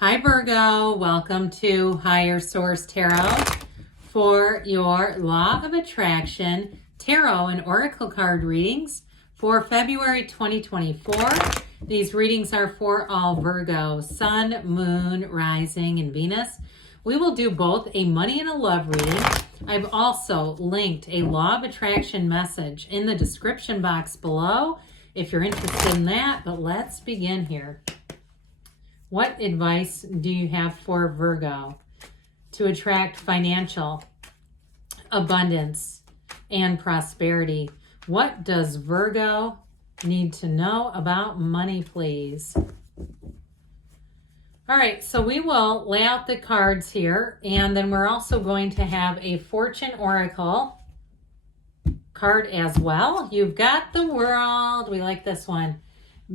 Hi Virgo, welcome to Higher Source Tarot for your Law of Attraction Tarot and Oracle card readings for February 2024. These readings are for all Virgo, Sun, Moon, Rising, and Venus. We will do both a money and a love reading. I've also linked a Law of Attraction message in the description box below if you're interested in that, but let's begin here. What advice do you have for Virgo to attract financial abundance and prosperity? What does Virgo need to know about money, please? All right, so we will lay out the cards here, and then we're also going to have a Fortune Oracle card as well. You've got the World. We like this one.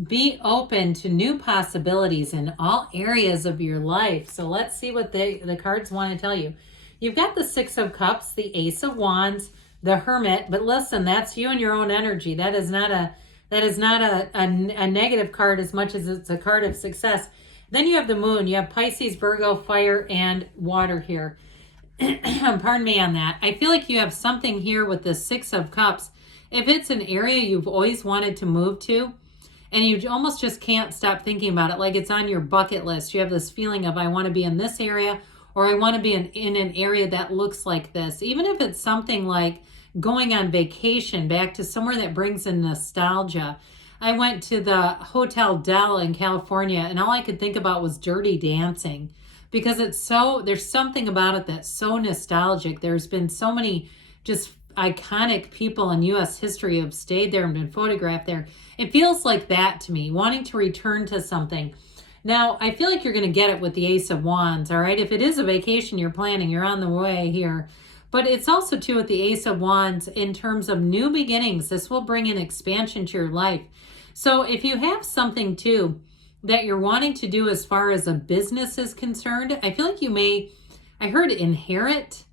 Be open to new possibilities in all areas of your life. So let's see what the cards want to tell you. You've got the Six of Cups, the Ace of Wands, the Hermit. But listen, that's you and your own energy. That is not a negative card as much as it's a card of success. Then you have the Moon. You have Pisces, Virgo, Fire, and Water here. Pardon me on that. I feel like you have something here with the Six of Cups. If it's an area you've always wanted to move to, and you almost just can't stop thinking about it, like it's on your bucket list. You have this feeling of, I want to be in this area, or I want to be in an area that looks like this. Even if it's something like going on vacation back to somewhere that brings in nostalgia. I went to the Hotel Del in California, and all I could think about was Dirty Dancing, because there's something about it that's so nostalgic. There's been so many just iconic people in U.S. history have stayed there and been photographed there. It feels like that to me, wanting to return to something. Now, I feel like you're going to get it with the Ace of Wands, all right? If it is a vacation you're planning, you're on the way here. But it's also, too, with the Ace of Wands, in terms of new beginnings, this will bring an expansion to your life. So if you have something, too, that you're wanting to do as far as a business is concerned, I feel like you may, I heard inherit,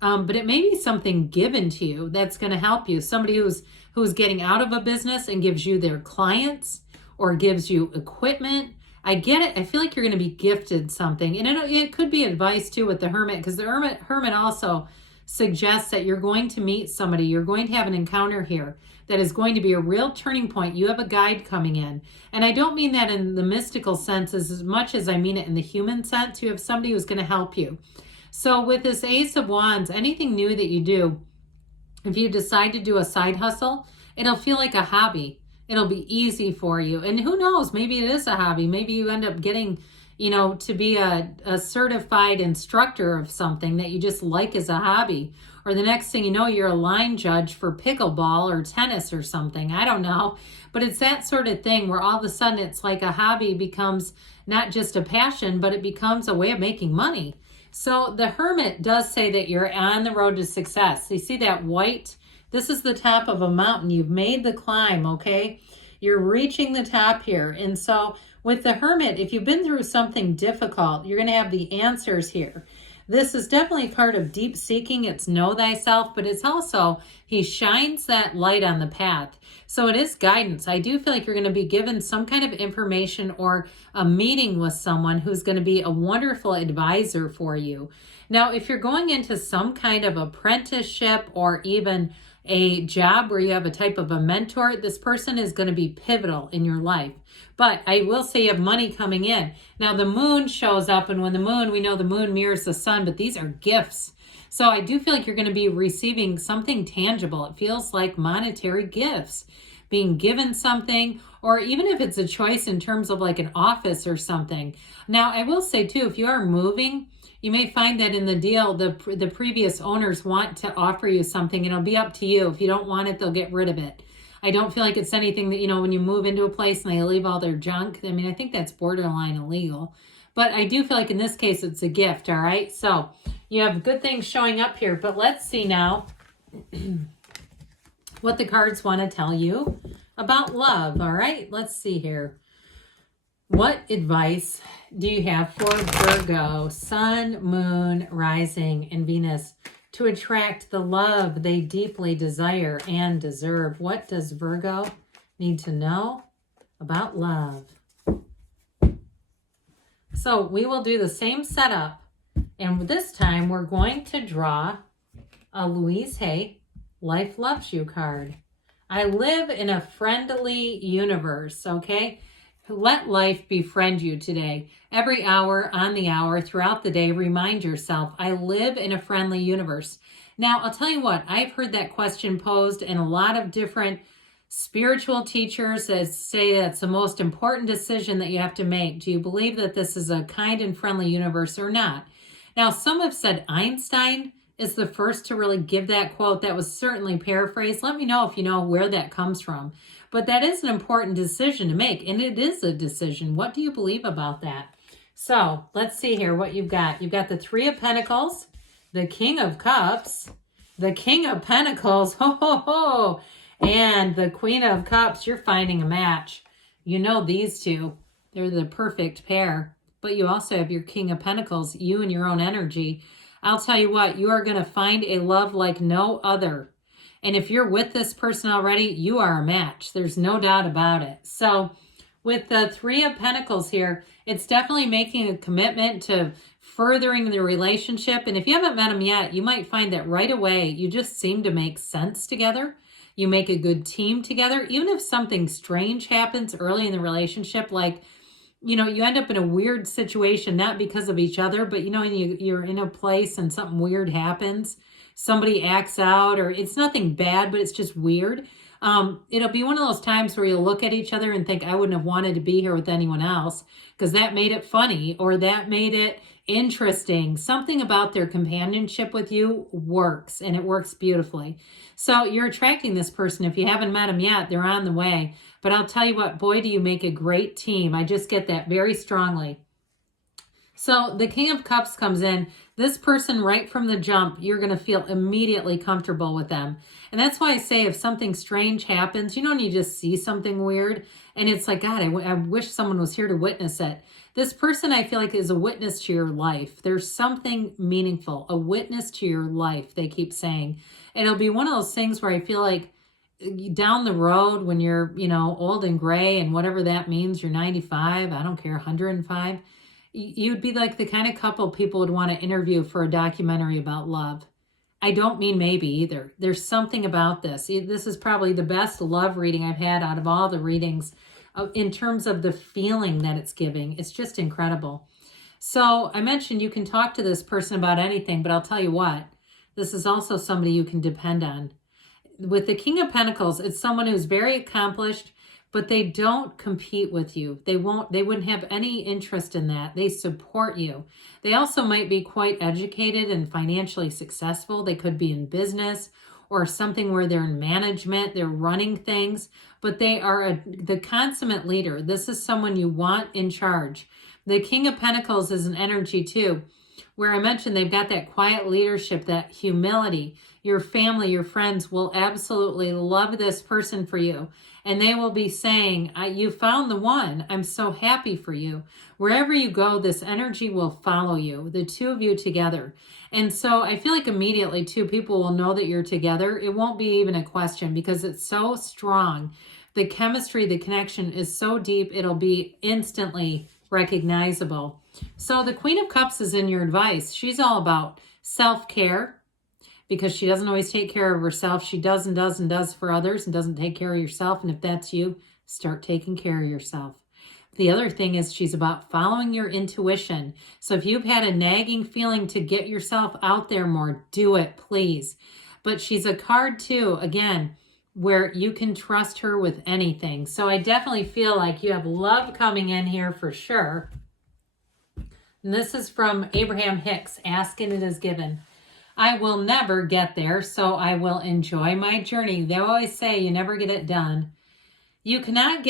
but it may be something given to you that's going to help you. Somebody who's getting out of a business and gives you their clients or gives you equipment. I get it. I feel like you're going to be gifted something. And it could be advice too with the Hermit, because the Hermit also suggests that you're going to meet somebody. You're going to have an encounter here that is going to be a real turning point. You have a guide coming in. And I don't mean that in the mystical sense as much as I mean it in the human sense. You have somebody who's going to help you. So with this Ace of Wands, anything new that you do, if you decide to do a side hustle, it'll feel like a hobby. It'll be easy for you. And who knows, maybe it is a hobby. Maybe you end up getting, to be a certified instructor of something that you just like as a hobby. Or the next thing you know, you're a line judge for pickleball or tennis or something. I don't know. But it's that sort of thing where all of a sudden it's like a hobby becomes not just a passion, but it becomes a way of making money. So the Hermit does say that you're on the road to success. You see that white? This is the top of a mountain. You've made the climb, okay? You're reaching the top here. And so with the Hermit, if you've been through something difficult, you're going to have the answers here. This is definitely a card of deep seeking. It's know thyself, but it's also, he shines that light on the path. So it is guidance. I do feel like you're going to be given some kind of information or a meeting with someone who's going to be a wonderful advisor for you. Now, if you're going into some kind of apprenticeship or even a job where you have a type of a mentor, this person is going to be pivotal in your life. But I will say you have money coming in. Now the moon shows up, and when the moon, we know the moon mirrors the sun, but these are gifts. So I do feel like you're going to be receiving something tangible. It feels like monetary gifts, being given something, or even if it's a choice in terms of like an office or something. Now I will say too, if you are moving, you may find that in the deal, the previous owners want to offer you something. It'll be up to you. If you don't want it, they'll get rid of it. I don't feel like it's anything that, when you move into a place and they leave all their junk. I mean, I think that's borderline illegal. But I do feel like in this case, it's a gift, all right? So you have good things showing up here. But let's see now what the cards want to tell you about love, all right? Let's see here. What advice do you have for Virgo, Sun, Moon, Rising, and Venus to attract the love they deeply desire and deserve? What does Virgo need to know about love? So we will do the same setup, and this time we're going to draw a Louise Hay Life Loves You card. I live in a friendly universe, okay? Let life befriend you today. Every hour, on the hour, throughout the day, remind yourself, I live in a friendly universe. Now, I'll tell you what, I've heard that question posed in a lot of different spiritual teachers that say that's the most important decision that you have to make. Do you believe that this is a kind and friendly universe or not? Now, some have said Einstein is the first to really give that quote. That was certainly paraphrased. Let me know if you know where that comes from. But that is an important decision to make, and it is a decision. What do you believe about that? So let's see here what you've got. You've got the Three of Pentacles, the King of Cups, the King of Pentacles, ho, ho, ho, and the Queen of Cups. You're finding a match. You know these two. They're the perfect pair. But you also have your King of Pentacles, you and your own energy. I'll tell you what, you are going to find a love like no other. And if you're with this person already, you are a match. There's no doubt about it. So with the Three of Pentacles here, it's definitely making a commitment to furthering the relationship. And if you haven't met them yet, you might find that right away, you just seem to make sense together. You make a good team together. Even if something strange happens early in the relationship, like, you know, you end up in a weird situation, not because of each other, but, you know, you're in a place and something weird happens. Somebody acts out, or it's nothing bad, but it's just weird. It'll be one of those times where you'll look at each other and think, I wouldn't have wanted to be here with anyone else because that made it funny or that made it interesting. Something about their companionship with you works, and it works beautifully. So you're attracting this person. If you haven't met them yet, they're on the way. But I'll tell you what, boy, do you make a great team. I just get that very strongly. So the King of Cups comes in. This person, right from the jump, you're going to feel immediately comfortable with them. And that's why I say if something strange happens, you know, and you just see something weird, and it's like, God, I wish someone was here to witness it. This person, I feel like, is a witness to your life. There's something meaningful, a witness to your life, they keep saying. And it'll be one of those things where I feel like down the road when you're, you know, old and gray and whatever that means, you're 95, I don't care, 105, you'd be like the kind of couple people would want to interview for a documentary about love. I don't mean maybe either. There's something about this. This is probably the best love reading I've had out of all the readings in terms of the feeling that it's giving. It's just incredible. So I mentioned you can talk to this person about anything, but I'll tell you what, this is also somebody you can depend on. With the King of Pentacles, it's someone who's very accomplished, but they don't compete with you. They wouldn't have any interest in that. They support you. They also might be quite educated and financially successful. They could be in business or something where they're in management, they're running things, but they are the consummate leader. This is someone you want in charge. The King of Pentacles is an energy too, where I mentioned they've got that quiet leadership, that humility. Your family, your friends will absolutely love this person for you. And they will be saying, you found the one. I'm so happy for you. Wherever you go, this energy will follow you, the two of you together. And so I feel like immediately, too, people will know that you're together. It won't be even a question because it's so strong. The chemistry, the connection is so deep, it'll be instantly recognizable. So the Queen of Cups is in your advice. She's all about self-care because she doesn't always take care of herself. She does and does and does for others and doesn't take care of yourself. And if that's you, start taking care of yourself. The other thing is she's about following your intuition. So if you've had a nagging feeling to get yourself out there more, do it, please. But she's a card too, again, where you can trust her with anything. So I definitely feel like you have love coming in here for sure. And this is from Abraham Hicks, Ask and It Is Given. I will never get there, so I will enjoy my journey. They always say you never get it done. You cannot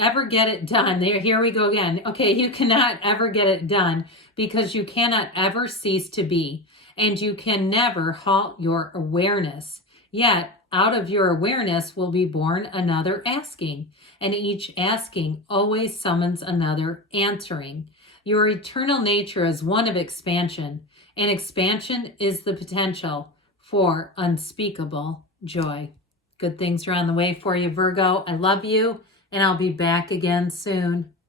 ever get it done. Here we go again. Okay, you cannot ever get it done because you cannot ever cease to be, and you can never halt your awareness. Yet, out of your awareness will be born another asking, and each asking always summons another answering. Your eternal nature is one of expansion, and expansion is the potential for unspeakable joy. Good things are on the way for you, Virgo. I love you, and I'll be back again soon.